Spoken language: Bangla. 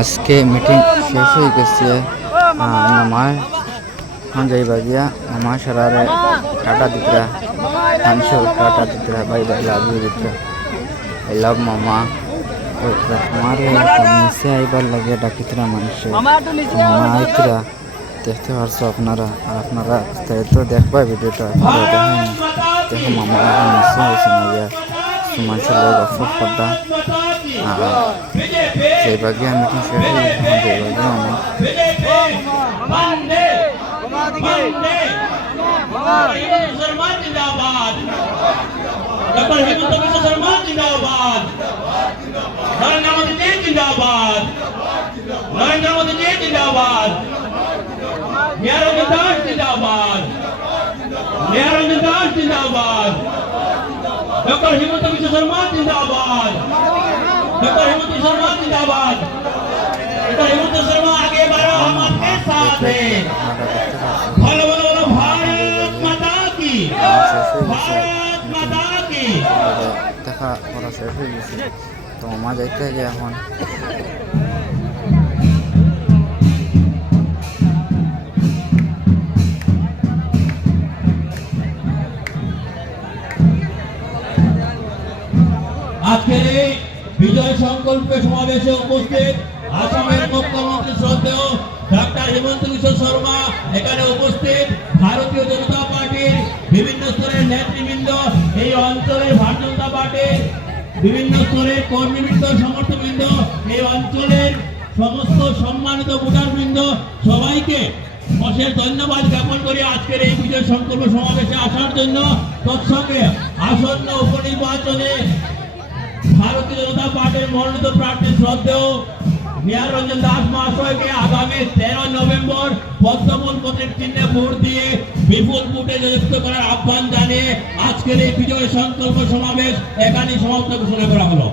আজকে মিটিং শেষ হয়ে গেছে মামায় এখন যাইবা গিয়া মামা সারারে টাটা দিতরা পাঁচশো tata দিতরা bye bye love you দিতরা I love মামা তোমারে নিচে আইবার লাগে ডাকিতরা মানুষ মামা আইতরা দেখতে পারছো আপনারা আর আপনারা তো দেখবা ভিডিওটা আপনারা দেখেন দেখো মামা এখন নিচে আইসে না গিয়া মানুষের লোক অফসর করদা जयबागिया मीटिंग शहर जयबागिया जिंदाबाद न्यारो जिंदाबाद डॉक्टर हिमंत विश्व शर्मा जिंदाबाद डॉक्टर हिमंत शर्मा जिंदाबाद डॉक्टर हिमंत शर्मा आगे बढ़ो हम आपके साथ हैं আপনারা দেখতে পাচ্ছেন बोलो बोलो बोलो भारत माता की भारत माता की তারপরে দেখা করা শেষ হয়ে গেছে তো মামা যাইতে যে এখন আজকের এই বিজয় সংকল্পে সমাবেশে উপস্থিত আসামের মুখ্যমন্ত্রী শ্রদ্ধেয় ডাক্তার হিমন্ত বিশ্ব শর্মা। এখানে উপস্থিত ভারতীয় জনতা পার্টির বিভিন্ন স্তরের নেতৃবৃন্দ, এই অঞ্চলের ভারতীয় জনতা পার্টির বিভিন্ন স্তরের কর্মীবৃন্দ, সমর্থকবৃন্দ, এই অঞ্চলের সমস্ত সম্মানিত ভোটারবৃন্দ, সবাইকে অশেষ ধন্যবাদ জ্ঞাপন করি আজকের এই বিজয় সংকল্প সমাবেশে আসার জন্য। তৎসঙ্গে আসন্ন উপনির্বাচনে ভারতীয় জনতা পার্টির মনোনীত প্রার্থী শ্রদ্ধেয় নিহার রঞ্জন দাস মহাশয়কে আগামী তেরো নভেম্বর বর্তমান প্রতীক চিহ্নে ভোট দিয়ে বিপুল ভোটে জয়যুক্ত করার আহ্বান জানিয়ে আজকের এই বিজয় সংকল্প সমাবেশ এখানেই সমাপ্ত ঘোষণা করা হলো।